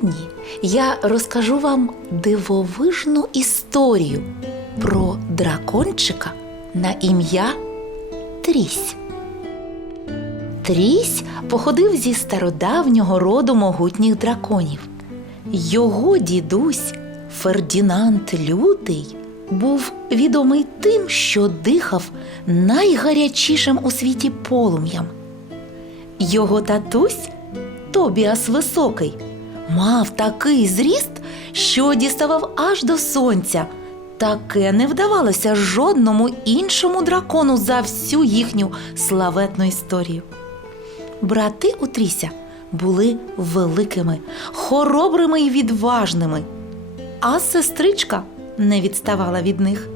Сьогодні я розкажу вам дивовижну історію про дракончика на ім'я Трісь. Трісь походив зі стародавнього роду могутніх драконів. Його дідусь Фердінанд Лютий був відомий тим, що дихав найгарячішим у світі полум'ям. Його татусь Тобіас Високий мав такий зріст, що діставав аж до сонця. Таке не вдавалося жодному іншому дракону за всю їхню славетну історію. Брати у Тріся були великими, хоробрими і відважними, а сестричка не відставала від них.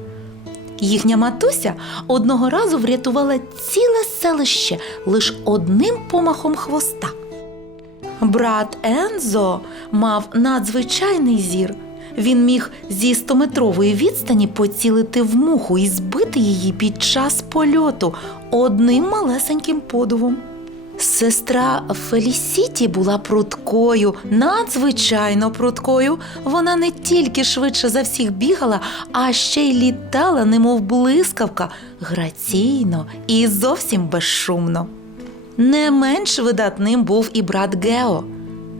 Їхня матуся одного разу врятувала ціле селище лише одним помахом хвоста. Брат Ензо мав надзвичайний зір. Він міг зі 100-метрової відстані поцілити в муху і збити її під час польоту одним малесеньким подувом. Сестра Фелісіті була пруткою, надзвичайно пруткою. Вона не тільки швидше за всіх бігала, а ще й літала, немов блискавка, граційно і зовсім безшумно. Не менш видатним був і брат Гео.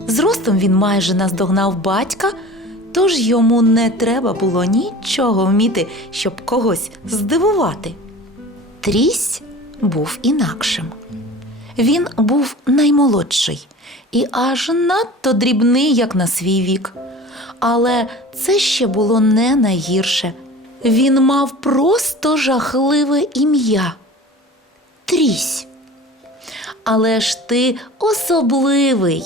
Зростом він майже наздогнав батька, тож йому не треба було нічого вміти, щоб когось здивувати. Трісь був інакшим. Він був наймолодший і аж надто дрібний, як на свій вік. Але це ще було не найгірше. Він мав просто жахливе ім'я Трісь. Але ж ти особливий,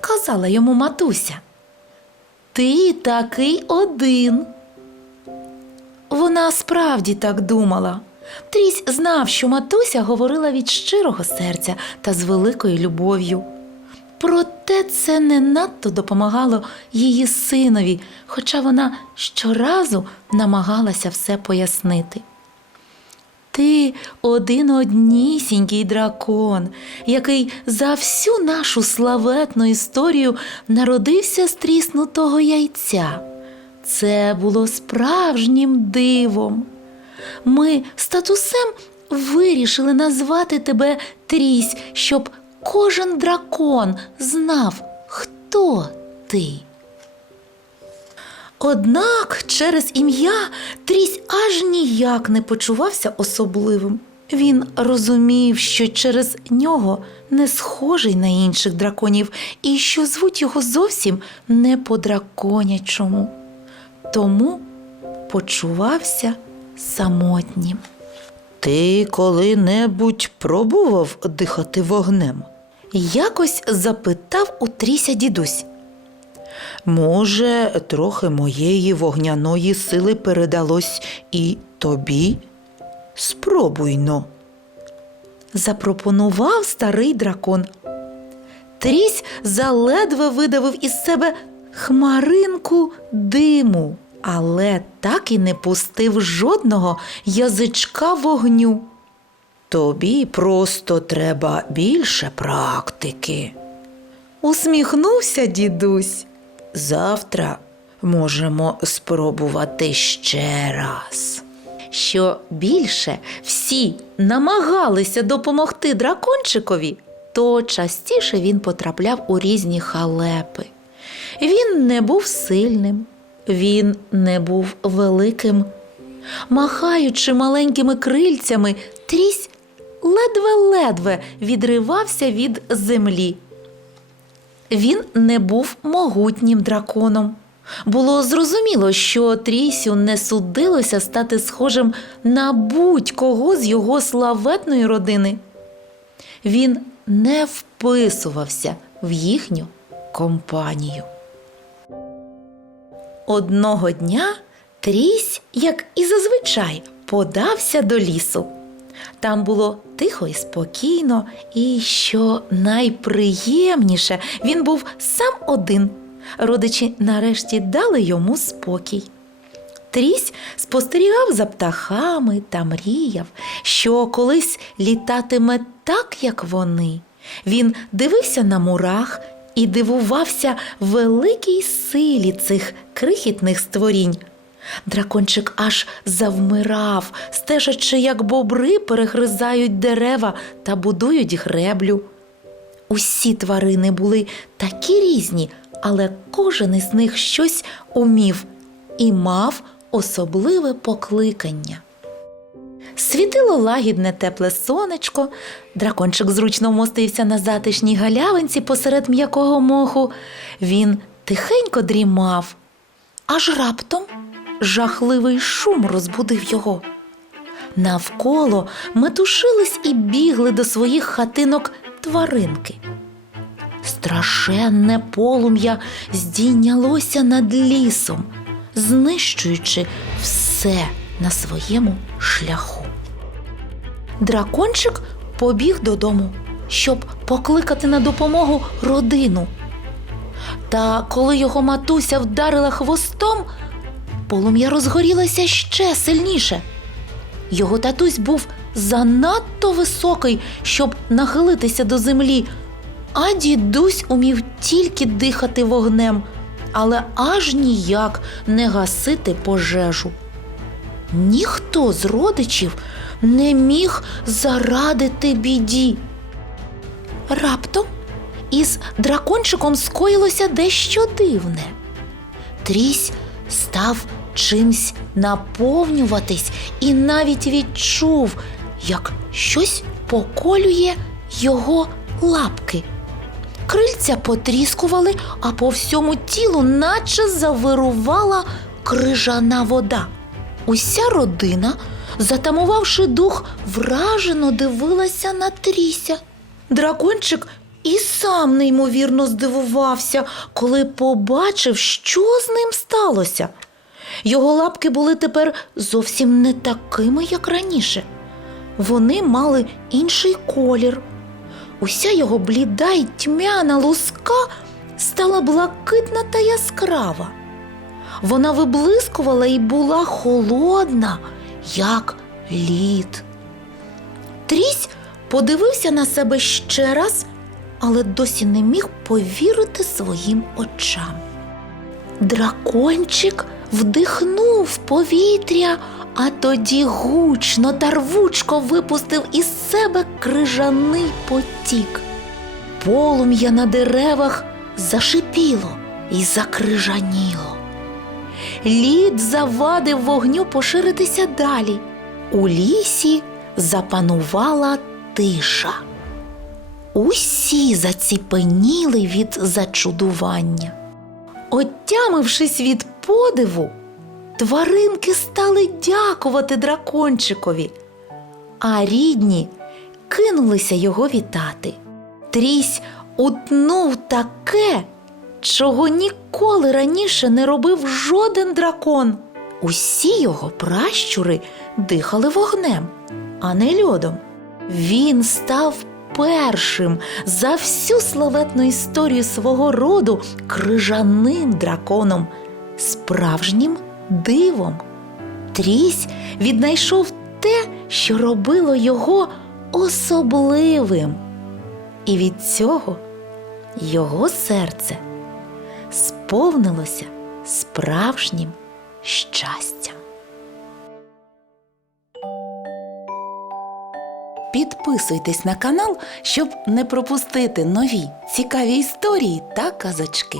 казала йому матуся. Ти такий один. Вона справді так думала. Трісь знав, що матуся говорила від щирого серця та з великою любов'ю. Проте це не надто допомагало її синові, хоча вона щоразу намагалася все пояснити. Ти один однісінький дракон, який за всю нашу славетну історію народився з тріснутого яйця. Це було справжнім дивом. Ми з татусем вирішили назвати тебе Трісь, щоб кожен дракон знав, хто ти. Однак через ім'я Трісь аж ніяк не почувався особливим. Він розумів, що через нього не схожий на інших драконів і що звуть його зовсім не по драконячому. Тому почувався самотнім. Ти коли-небудь пробував дихати вогнем? Якось запитав у Тріся дідусь. Може, трохи моєї вогняної сили передалось і тобі? Спробуйно. запропонував старий дракон. Трісь заледве видавив із себе хмаринку диму, але так і не пустив жодного язичка вогню. Тобі просто треба більше практики. Усміхнувся дідусь. Завтра можемо спробувати ще раз. Що більше всі намагалися допомогти дракончикові, то частіше він потрапляв у різні халепи. Він не був сильним, він не був великим. Махаючи маленькими крильцями, трісь ледве-ледве відривався від землі. Він не був могутнім драконом. Було зрозуміло, що Трісю не судилося стати схожим на будь-кого з його славетної родини. Він не вписувався в їхню компанію. Одного дня Трісь, як і зазвичай, подався до лісу. Там було тихо і спокійно, і що найприємніше, він був сам один. Родичі нарешті дали йому спокій. Трісь спостерігав за птахами та мріяв, що колись літатиме так, як вони. Він дивився на мурах і дивувався великій силі цих крихітних створінь. Дракончик аж завмирав, стежачи, як бобри перегризають дерева та будують греблю. Усі тварини були такі різні, але кожен із них щось умів і мав особливе покликання. Світило лагідне тепле сонечко, дракончик зручно вмостився на затишній галявинці посеред м'якого моху. Він тихенько дрімав, аж раптом жахливий шум розбудив його. Навколо метушились і бігли до своїх хатинок тваринки. Страшенне полум'я здійнялося над лісом, знищуючи все на своєму шляху. Дракончик побіг додому, щоб покликати на допомогу родину. Та коли його матуся вдарила хвостом, полум'я розгорілося ще сильніше. Його татусь був занадто високий, щоб нахилитися до землі, а дідусь умів тільки дихати вогнем, але аж ніяк не гасити пожежу. Ніхто з родичів не міг зарадити біді. Раптом із дракончиком скоїлося дещо дивне. Трісь став чимсь наповнюватись і навіть відчув, як щось поколює його лапки. Крильця потріскували, а по всьому тілу наче завирувала крижана вода. Уся родина, затамувавши дух, вражено дивилася на тріся. Дракончик і сам неймовірно здивувався, коли побачив, що з ним сталося. Його лапки були тепер зовсім не такими, як раніше. Вони мали інший колір. Уся його бліда й тьмяна луска стала блакитна та яскрава. Вона виблискувала і була холодна, як лід. Трісь подивився на себе ще раз, але досі не міг повірити своїм очам. Дракончик вдихнув повітря, а тоді гучно та рвучко випустив із себе крижаний потік. Полум'я на деревах зашипіло і закрижаніло. Лід завадив вогню поширитися далі. У лісі запанувала тиша. Усі заціпеніли від зачудування. Отямившись від подиву, тваринки стали дякувати дракончикові, а рідні кинулися його вітати. Трісь утнув таке, чого ніколи раніше не робив жоден дракон. Усі його пращури дихали вогнем, а не льодом. Він став першим за всю славетну історію свого роду крижаним драконом, справжнім дивом. Трісь віднайшов те, що робило його особливим. І від цього його серце сповнилося справжнім щастям. Підписуйтесь на канал, щоб не пропустити нові цікаві історії та казочки.